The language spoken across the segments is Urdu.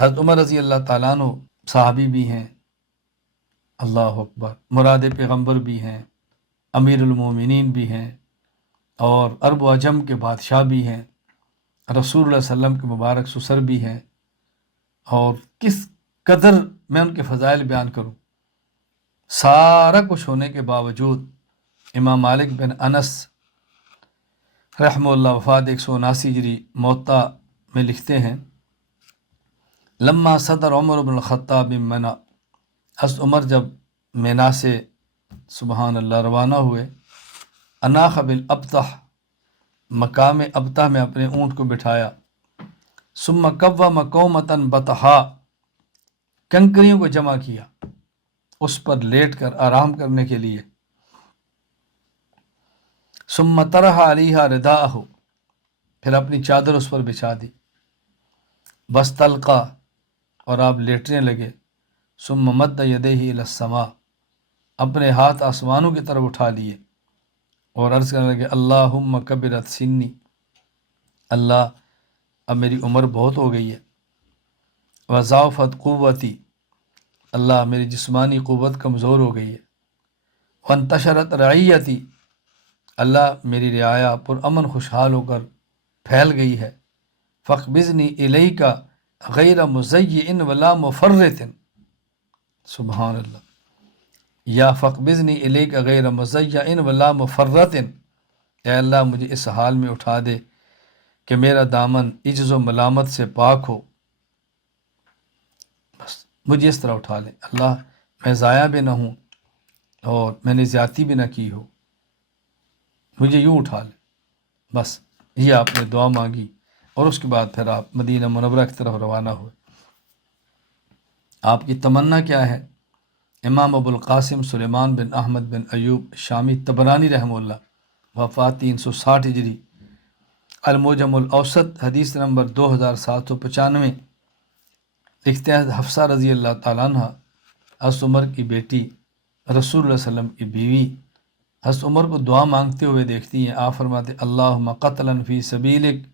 حضرت عمر رضی اللہ تعالیٰ عنہ صحابی بھی ہیں، اللہ اکبر، مراد پیغمبر بھی ہیں، امیر المومنین بھی ہیں، اور عرب و عجم کے بادشاہ بھی ہیں، رسول اللہ صلی اللہ علیہ وسلم کے مبارک سسر بھی ہیں، اور کس قدر میں ان کے فضائل بیان کروں۔ سارا کچھ ہونے کے باوجود امام مالک بن انس رحمہ اللہ وفات 179 ہجری موطا میں لکھتے ہیں، لما صدر عمر بن الخطاب بن منا، حضرت عمر جب مینا سے سبحان اللہ روانہ ہوئے، اناخ بالابطح، مقام ابطح میں اپنے اونٹ کو بٹھایا، ثم قوم قومتاً بطحا، کنکریوں کو جمع کیا اس پر لیٹ کر آرام کرنے کے لیے، ثم طرح علیہا رداءہ، پھر اپنی چادر اس پر بچھا دی، بستلقا، اور آپ لیٹنے لگے، ثم مد یدیہ الی السماء، اپنے ہاتھ آسمانوں کی طرف اٹھا لیے اور عرض کرنے لگے، اللہم کبرت سنی، اللہ اب میری عمر بہت ہو گئی ہے، وضعفت قوتی، اللہ میری جسمانی قوت کمزور ہو گئی ہے، وانتشرت رعیتی، اللہ میری رعایا پرامن خوشحال ہو کر پھیل گئی ہے، فاقبضنی الیک غیر مزیئن ولا مفرط، سبحان اللہ، یا فاقبضنی الیک غیر مزیئن ولا مفرط، اے اللہ مجھے اس حال میں اٹھا دے کہ میرا دامن عجز و ملامت سے پاک ہو، بس مجھے اس طرح اٹھا لے اللہ، میں ضائع بھی نہ ہوں اور میں نے زیادتی بھی نہ کی ہو، مجھے یوں اٹھا لے، بس یہ آپ نے دعا مانگی، اور اس کے بعد پھر آپ مدینہ منورہ کی طرف روانہ ہوئے۔ آپ کی تمنا کیا ہے؟ امام ابو القاسم سلیمان بن احمد بن ایوب شامی طبرانی رحمہ اللہ وفات 360 ہجری، المعجم الاوسط حدیث نمبر 2795 لکھتے ہیں، حفصہ رضی اللہ تعالیٰ عنہ حضرت عمر کی بیٹی، رسول اللہ صلی اللہ علیہ وسلم کی بیوی، حضرت عمر کو دعا مانگتے ہوئے دیکھتی ہیں۔ آپ فرماتے، اللہم قتلا فی سبیلک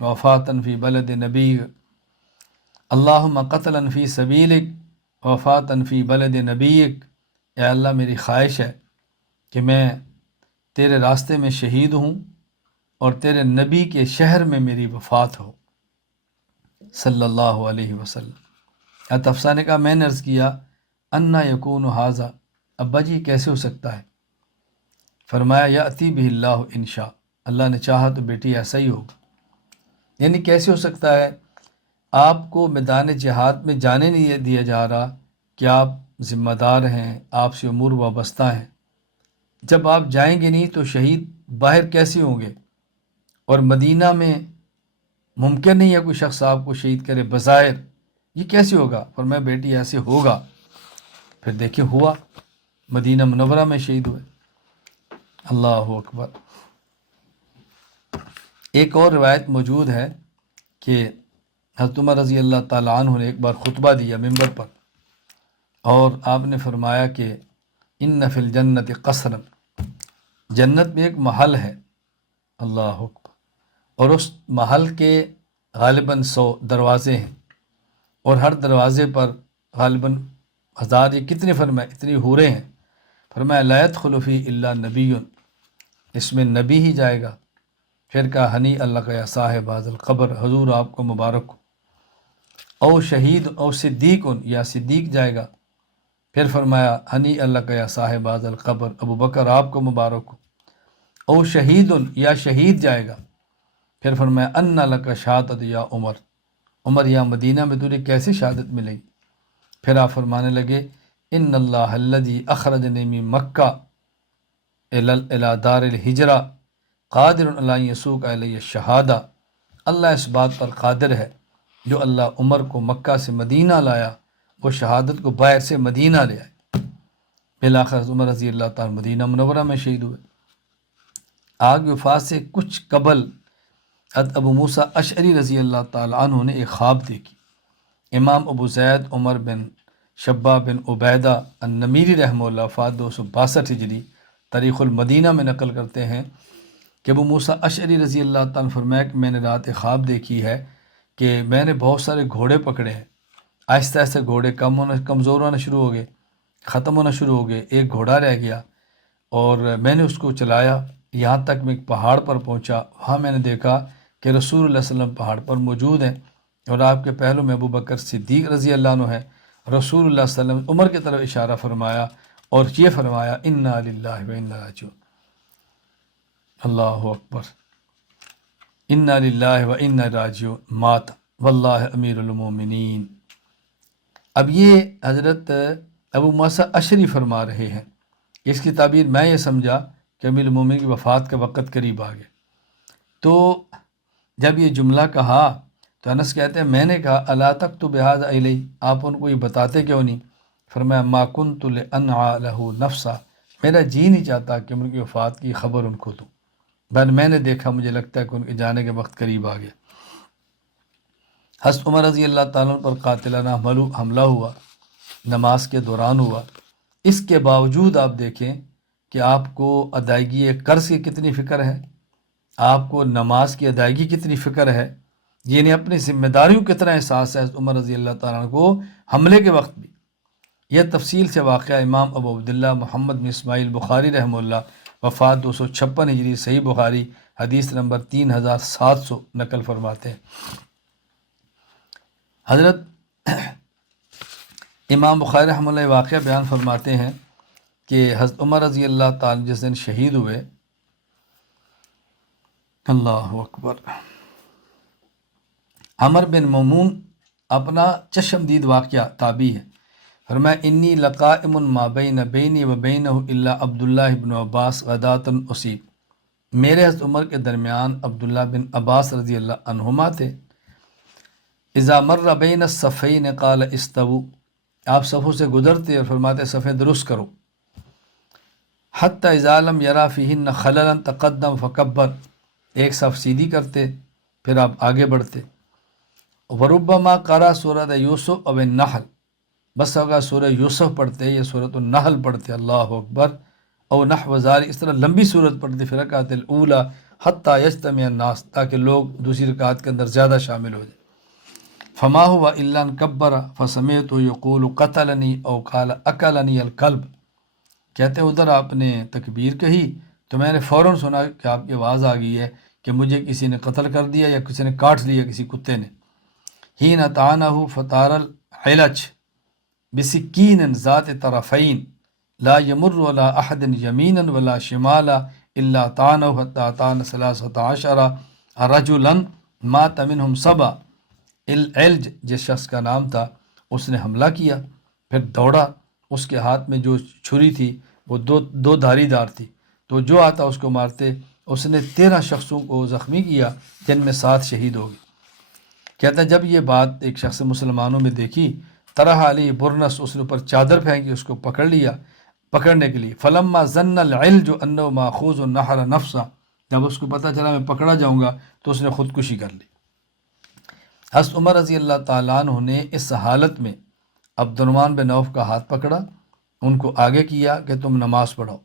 وفاتن فی بلد نبیک، اللہم قتلا فی سبیلک وفاتن فی بلد نبیک، اے اللہ میری خواہش ہے کہ میں تیرے راستے میں شہید ہوں اور تیرے نبی کے شہر میں میری وفات ہو، صلی اللہ علیہ وسلم۔ حضرت حفصہ نے کہا، میں نے عرض کیا، انا یکون ھذا، ابا جی کیسے ہو سکتا ہے؟ فرمایا، یأتی بہ اللہ انشاء، اللہ نے چاہا تو بیٹی ایسا ہی ہوگا۔ یعنی کیسے ہو سکتا ہے؟ آپ کو میدان جہاد میں جانے نہیں دیا جا رہا کہ آپ ذمہ دار ہیں، آپ سے امور وابستہ ہیں، جب آپ جائیں گے نہیں تو شہید باہر کیسے ہوں گے؟ اور مدینہ میں ممکن نہیں ہے کوئی شخص آپ کو شہید کرے بظاہر، یہ کیسے ہوگا؟ فرمایا بیٹی ایسے ہوگا۔ پھر دیکھیں ہوا، مدینہ منورہ میں شہید ہوئے، اللہ اکبر۔ ایک اور روایت موجود ہے کہ حضرت عمر رضی اللہ تعالیٰ عنہ نے ایک بار خطبہ دیا ممبر پر، اور آپ نے فرمایا کہ ان فی الجنت قصرا، جنت میں ایک محل ہے، اللہ اکبر، اور اس محل کے غالباً 100 دروازے ہیں، اور ہر دروازے پر غالباً 1000 یا کتنے، فرمایا اتنی حوریں ہیں، فرمایا لا يدخل فی الا نبی، اس میں نبی ہی جائے گا۔ پھر کہا ہنی اللہ کا یا صاحب ھذا القبر، حضور آپ کو مبارک ہو، او شہید او صدیق، یا صدیق جائے گا۔ پھر فرمایا ہنی اللہ کا یا صاحب ھذا القبر، ابو بکر آپ کو مبارک ہو، او شہید، یا شہید جائے گا۔ پھر فرمایا ان لک شہادت یا عمر، عمر یا مدینہ میں تجھے کیسے شہادت ملے گی؟ پھر آپ فرمانے لگے، ان اللہ الذی اخرجنی من مکہ الی دار الہجرہ قادر علی ان یسوق علی الشہادہ، اللہ اس بات پر قادر ہے جو اللہ عمر کو مکہ سے مدینہ لایا، وہ شہادت کو باہر سے مدینہ لے آئے۔ بالآخر عمر رضی اللہ تعالیٰ مدینہ منورہ میں شہید ہوئے۔ آگ وفات سے کچھ قبل حضرت ابو موسیٰ اشعری رضی اللہ تعالیٰ عنہ نے ایک خواب دیکھی۔ امام ابو زید عمر بن شبہ بن عبیدہ النمیری رحمہ اللہ وفات 262 ہجری تاریخ المدینہ میں نقل کرتے ہیں کہ ابو موسیٰ اشعری رضی اللہ تعالیٰ عنہ فرمایا کہ میں نے رات خواب دیکھی ہے کہ میں نے بہت سارے گھوڑے پکڑے ہیں، آہستہ آہستہ گھوڑے کمزور ہونا شروع ہو گئے، ختم ہونا شروع ہو گئے، ایک گھوڑا رہ گیا اور میں نے اس کو چلایا یہاں تک میں ایک پہاڑ پر پہنچا۔ وہاں میں نے دیکھا کہ رسول اللہ صلی اللہ علیہ وسلم پہاڑ پر موجود ہیں اور آپ کے پہلو میں ابو بکر صدیق رضی اللہ عنہ ہے۔ رسول اللہ صلی اللہ علیہ وسلم عمر کی طرف اشارہ فرمایا اور یہ فرمایا انا للہ و انا راجعون، اللہ اکبر، انا للہ و انا راجعون مات واللہ امیر المومنین۔ اب یہ حضرت ابو موسیٰ اشعری فرما رہے ہیں، اس کی تعبیر میں یہ سمجھا کہ امیر المومنین کی وفات کا وقت قریب آ گیا۔ تو جب یہ جملہ کہا تو انس کہتے ہیں میں نے کہا الا تکتب بہذا الی، آپ ان کو یہ بتاتے کیوں نہیں؟ فرمایا ما کنت لانعى له نفسا، میرا جی نہیں چاہتا کہ ان کی وفات کی خبر ان کو دوں، بل میں نے دیکھا مجھے لگتا ہے کہ ان کے جانے کے وقت قریب آ گیا۔ حضرت عمر رضی اللہ تعالیٰ عنہ پر قاتلانہ حملہ ہوا، نماز کے دوران ہوا، اس کے باوجود آپ دیکھیں کہ آپ کو ادائیگی قرض کی کتنی فکر ہے، آپ کو نماز کی ادائیگی کتنی فکر ہے، یعنی اپنی ذمہ داریوں کتنا احساس ہے حضرت عمر رضی اللہ تعالیٰ عنہ کو حملے کے وقت بھی۔ یہ تفصیل سے واقعہ امام ابو عبداللہ محمد بن اسماعیل بخاری رحمہ اللہ وفات 256 ہجری صحیح بخاری حدیث نمبر 3700 نقل فرماتے ہیں۔ حضرت امام بخاری رحمہ اللہ واقعہ بیان فرماتے ہیں کہ حضرت عمر رضی اللہ تعالیٰ جس دن شہید ہوئے، اللہ اکبر، عمر بن ممون اپنا چشمدید واقعہ تابعی ہے، فرمایا انی لقائم ما بین بینی و بینہ الا عبداللہ بن عباس غداۃ اصیب، میرے حضرت عمر کے درمیان عبداللہ بن عباس رضی اللہ عنہما تھے۔ اذا مر بین الصفین قال استووا، آپ صفوں سے گزرتے اور فرماتے صفیں درست کرو۔ حتی اذا لم یرا فیہن خللا تقدم فکبر، ایک صف سیدھی کرتے پھر آپ آگے بڑھتے۔ وربما قرأ سورۃ یوسف او النحل، بس اگر سورہ یوسف پڑھتے یا سورۃ النحل پڑھتے، اللہ اکبر، او نحو ذالک، اس طرح لمبی صورت پڑھتے فی رکعۃ الاولی حتی یجتمع الناس، تاکہ لوگ دوسری رکعت کے اندر زیادہ شامل ہو جائیں۔ فما ہوا الا ان کبر فسمعت یقول قتلنی او قال اکلنی الکلب، کہتے ادھر آپ نے تکبیر کہی تو میں نے فوراً سنا کہ آپ کی آواز آ گئی ہے کہ مجھے کسی نے قتل کر دیا یا کسی نے کاٹ لیا، کسی کتے نے۔ حین طعنہ فطار العلج بسکین ذات طرفین لا یمر ولا احد یمینا ولا شمالا الا طعنہ حتی طعن 13 رجلا مات منہم 7۔ العلج جس شخص کا نام تھا، اس نے حملہ کیا، پھر دوڑا، اس کے ہاتھ میں جو چھری تھی وہ دو دھاری دار تھی، تو جو آتا اس کو مارتے، اس نے 13 شخصوں کو زخمی کیا جن میں 7 شہید ہو گئے۔ کہتا ہے جب یہ بات ایک شخص مسلمانوں میں دیکھی، طرح علی برنس، اس نے اوپر چادر پھینکی، اس کو پکڑ لیا پکڑنے کے لیے۔ فلما ظن العلج انه ماخوذ نحر نفسا، جب اس کو پتہ چلا میں پکڑا جاؤں گا تو اس نے خودکشی کر لی۔ حضرت عمر رضی اللہ تعالیٰ عنہ نے اس حالت میں عبد الرحمن بن عوف کا ہاتھ پکڑا، ان کو آگے کیا کہ تم نماز پڑھو۔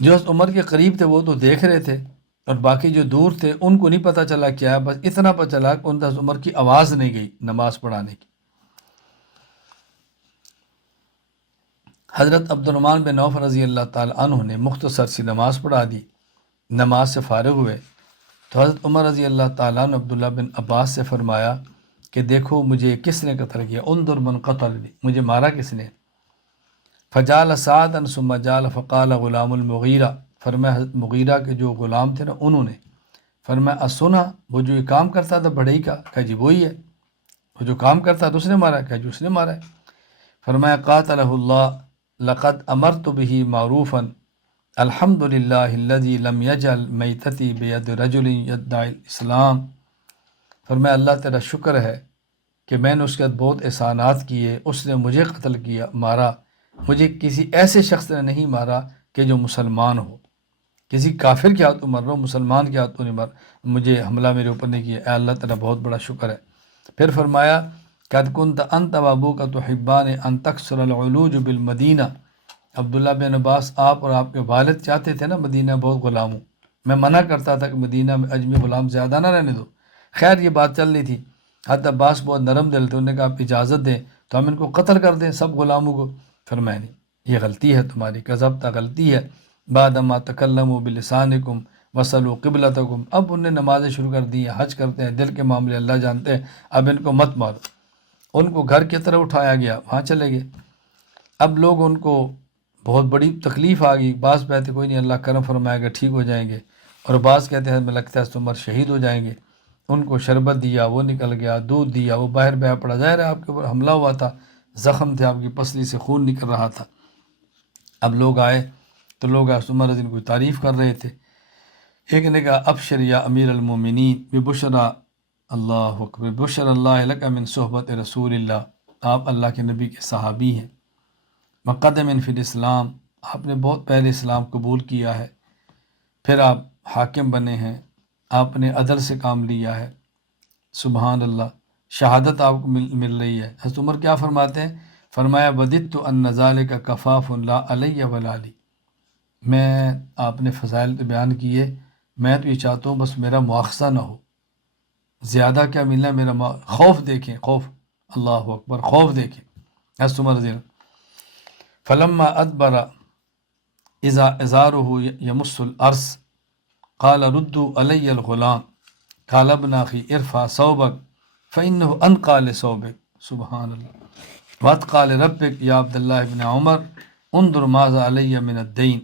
جو حضرت عمر کے قریب تھے وہ تو دیکھ رہے تھے اور باقی جو دور تھے ان کو نہیں پتہ چلا کیا ہے، بس اتنا پتہ چلا کہ ان حضرت عمر کی آواز نہیں گئی نماز پڑھانے کی۔ حضرت عبد الرحمن بن عوف رضی اللہ تعالیٰ عنہ نے مختصر سی نماز پڑھا دی، نماز سے فارغ ہوئے تو حضرت عمر رضی اللہ تعالیٰ عنہ عبداللہ بن عباس سے فرمایا کہ دیکھو مجھے کس نے قتل کیا، انظر من قتلنی، مجھے مارا کس نے؟ فجال سعدا ثم جال فقال غلام المغیرہ، فرمایا حضرت مغیرہ کے جو غلام تھے نا انہوں نے فرمایا اسنا، وہ جو یہ کام کرتا تھا بڑھئی کا، کہا جی وہی ہے، وہ جو کام کرتا تھا اس نے مارا، کہا جی اس نے مارا ہے۔ فرمایا قاتلہ اللہ لقد امرت به معروفا الحمد للہ الذی لم یجعل میتتی بید رجل یدعی الاسلام، فرمایا اللہ تیرا شکر ہے کہ میں نے اس کے بعد بہت احسانات کیے، اس نے مجھے قتل کیا، مارا، مجھے کسی ایسے شخص نے نہیں مارا کہ جو مسلمان ہو، کسی کافر کے ہاتھوں مر رہا ہوں، مسلمان کے ہاتھوں نہیں مجھے حملہ میرے اوپر نہیں کیا، اے اللہ تیرا بہت بڑا شکر ہے۔ پھر فرمایا قد كنت انت وابوک تحبان ان تکثر العلوج بالمدینہ، عبداللہ بن عباس آپ اور آپ کے والد چاہتے تھے نا مدینہ بہت غلام ہوں، میں منع کرتا تھا کہ مدینہ میں اجمی غلام زیادہ نہ رہنے دو، خیر یہ بات چل رہی تھی، حضرت عباس بہت نرم دل تھے، انہوں نے کہا آپ اجازت دیں تو ہم ان کو قتل کر دیں سب غلاموں کو. فرمایا نہیں، یہ غلطی ہے تمہاری، کذبت، غلطی ہے. بعد ما تکلموا بلسانکم وصلوا قبلتکم، اب انہیں نمازیں شروع کر دی ہیں، حج کرتے ہیں، دل کے معاملے اللہ جانتے ہیں، اب ان کو مت مارو. ان کو گھر کی طرف اٹھایا گیا، وہاں چلے گئے. اب لوگ ان کو بہت بڑی تکلیف آ گئی. بعض کہتے کوئی نہیں اللہ کرم فرمائے گا ٹھیک ہو جائیں گے، اور بعض کہتے ہیں ہمیں لگتا ہے اس عمر شہید ہو جائیں گے. ان کو شربت دیا، وہ نکل گیا، دودھ دیا، وہ باہر بہ پڑا. ظاہر ہے آپ کے اوپر حملہ ہوا تھا، زخم تھے، آپ کی پسلی سے خون نکل رہا تھا. اب لوگ آئے تو لوگ عمر رضی اللہ عنہ کو تعریف کر رہے تھے. ایک نے کہا ابشر یا امیر المومنین ببشرا اللہ اکبر، بشر اللہ لک من صحبت رسول اللہ، آپ اللہ کے نبی کے صحابی ہیں. مقدم فی الاسلام، آپ نے بہت پہلے اسلام قبول کیا ہے، پھر آپ حاکم بنے ہیں، آپ نے عدل سے کام لیا ہے. سبحان اللہ، شہادت آپ کو مل رہی ہے. حضرت عمر کیا فرماتے ہیں؟ فرمایا وددت ان ذالک کفاف لا علی ولا لی، میں آپ نے فضائل پہ بیان کیے، میں تو یہ چاہتا ہوں بس میرا مواخذہ نہ ہو، زیادہ کیا ملنا ہے میرا خوف دیکھیں، خوف، اللہ اکبر، خوف دیکھیں. حضرت عمر رضی اللہ فلما ادبر اذا ازارہ یمس الارض قال ردوا علی الغلام قال ابن اخی ارفع ثوبک فانه انقى لثوبک. سبحان اللہ. واتقى لربک یا عبداللہ ابن عمر انظر ماذا علی من الدین،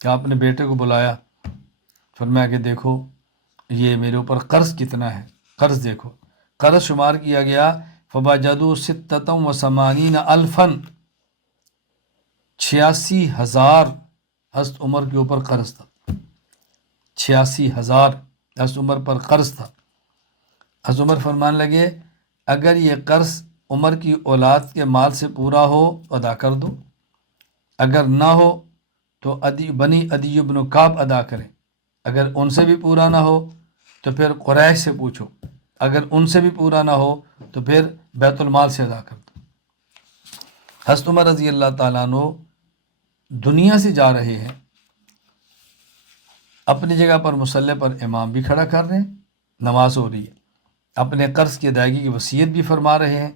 کہ آپ نے بیٹے کو بلایا، فرمایا کہ دیکھو یہ میرے اوپر قرض کتنا ہے، قرض دیکھو. قرض شمار کیا گیا، فباجدوا ستۃ و ثمانین الفا، 86,000 حضرت عمر کے اوپر قرض تھا. 86,000 حضرت عمر پر قرض تھا. حضرت عمر فرمانے لگے اگر یہ قرض عمر کی اولاد کے مال سے پورا ہو تو ادا کر دو، اگر نہ ہو تو بنی عدی بن کعب ادا کریں، اگر ان سے بھی پورا نہ ہو تو پھر قریش سے پوچھو، اگر ان سے بھی پورا نہ ہو تو پھر بیت المال سے ادا کر دو. حضرت عمر رضی اللہ تعالیٰ عنہ دنیا سے جا رہے ہیں، اپنی جگہ پر مصلی پر امام بھی کھڑا کر رہے ہیں، نماز ہو رہی ہے، اپنے قرض کی ادائیگی کی وصیت بھی فرما رہے ہیں.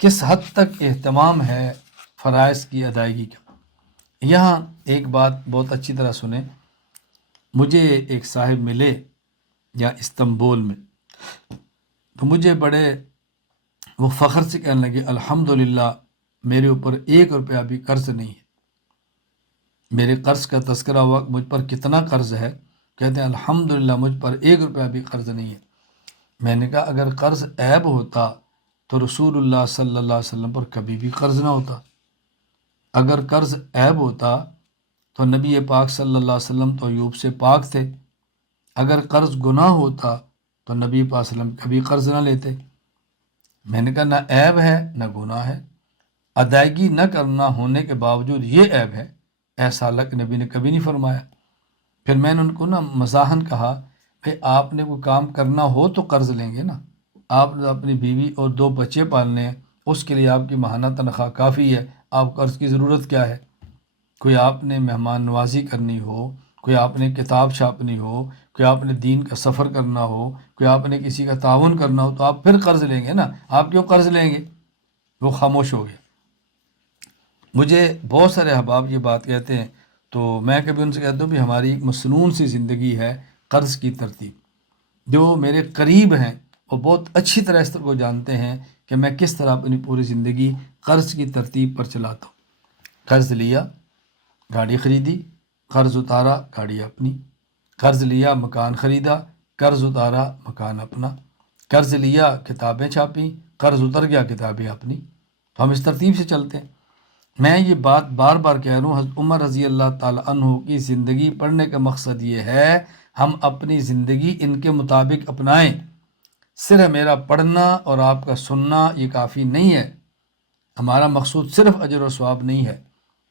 کس حد تک اہتمام ہے فرائض کی ادائیگی کا. یہاں ایک بات بہت اچھی طرح سنیں. مجھے ایک صاحب ملے یا استنبول میں، تو مجھے بڑے وہ فخر سے کہنے لگے الحمدللہ میرے اوپر 1 روپیہ بھی قرض نہیں ہے. میرے قرض کا تذکرہ ہوا مجھ پر کتنا قرض ہے، کہتے ہیں الحمدللہ مجھ پر 1 روپیہ بھی قرض نہیں ہے. میں نے کہا اگر قرض عیب ہوتا تو رسول اللہ صلی اللہ علیہ وسلم پر کبھی بھی قرض نہ ہوتا. اگر قرض عیب ہوتا تو نبی پاک صلی اللہ علیہ وسلم تو ایوب سے پاک تھے. اگر قرض گناہ ہوتا تو نبی پاک صلی اللہ علیہ وسلم کبھی قرض نہ لیتے. میں نے کہا نہ عیب ہے نہ گناہ ہے، ادائیگی نہ کرنا ہونے کے باوجود یہ عیب ہے، ایسا اللہ کے نبی نے کبھی نہیں فرمایا. پھر میں نے ان کو مزاحن کہا بھئی آپ نے کوئی کام کرنا ہو تو قرض لیں گے نا، آپ نے اپنی بیوی اور 2 بچے پالنے ہیں، اس کے لیے آپ کی ماہانہ تنخواہ کافی ہے، آپ قرض کی ضرورت کیا ہے. کوئی آپ نے مہمان نوازی کرنی ہو، کوئی آپ نے کتاب چھاپنی ہو، کوئی آپ نے دین کا سفر کرنا ہو، کوئی آپ نے کسی کا تعاون کرنا ہو تو آپ پھر قرض لیں گے نا، آپ کیوں قرض لیں گے. وہ خاموش ہو گئے. مجھے بہت سارے احباب یہ بات کہتے ہیں تو میں کبھی ان سے کہتا ہوں بھی ہماری مسنون سی زندگی ہے قرض کی ترتیب. جو میرے قریب ہیں وہ بہت اچھی طرح اس طرح کو جانتے ہیں کہ میں کس طرح اپنی پوری زندگی قرض کی ترتیب پر چلاتا ہوں. قرض لیا، گاڑی خریدی، قرض اتارا، گاڑی اپنی. قرض لیا، مکان خریدا، قرض اتارا، مکان اپنا. قرض لیا، کتابیں چھاپیں، قرض اتر گیا، کتابیں اپنی. تو ہم اس ترتیب سے چلتے ہیں. میں یہ بات بار بار کہہ رہا ہوں، حضرت عمر رضی اللہ تعالیٰ عنہ کی زندگی پڑھنے کا مقصد یہ ہے ہم اپنی زندگی ان کے مطابق اپنائیں. صرف میرا پڑھنا اور آپ کا سننا یہ کافی نہیں ہے. ہمارا مقصود صرف اجر و ثواب نہیں ہے،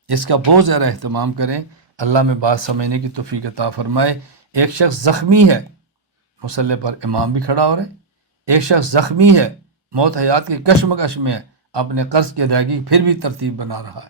اس کا بہت زیادہ اہتمام کریں. اللہ میں بات سمجھنے کی توفیق عطا فرمائے. ایک شخص زخمی ہے، مصلی پر امام بھی کھڑا ہو رہے. ایک شخص زخمی ہے، موت حیات کی کشمکش میں ہے، اپنے قرض کی ادائیگی پھر بھی ترتیب بنا رہا ہے.